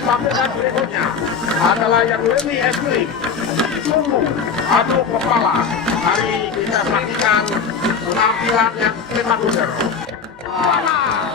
pameran berikutnya adalah yang lebih ekstrim, sumbu atau kepala. Hari ini kita saksikan penampilan yang spektakuler. Kepala.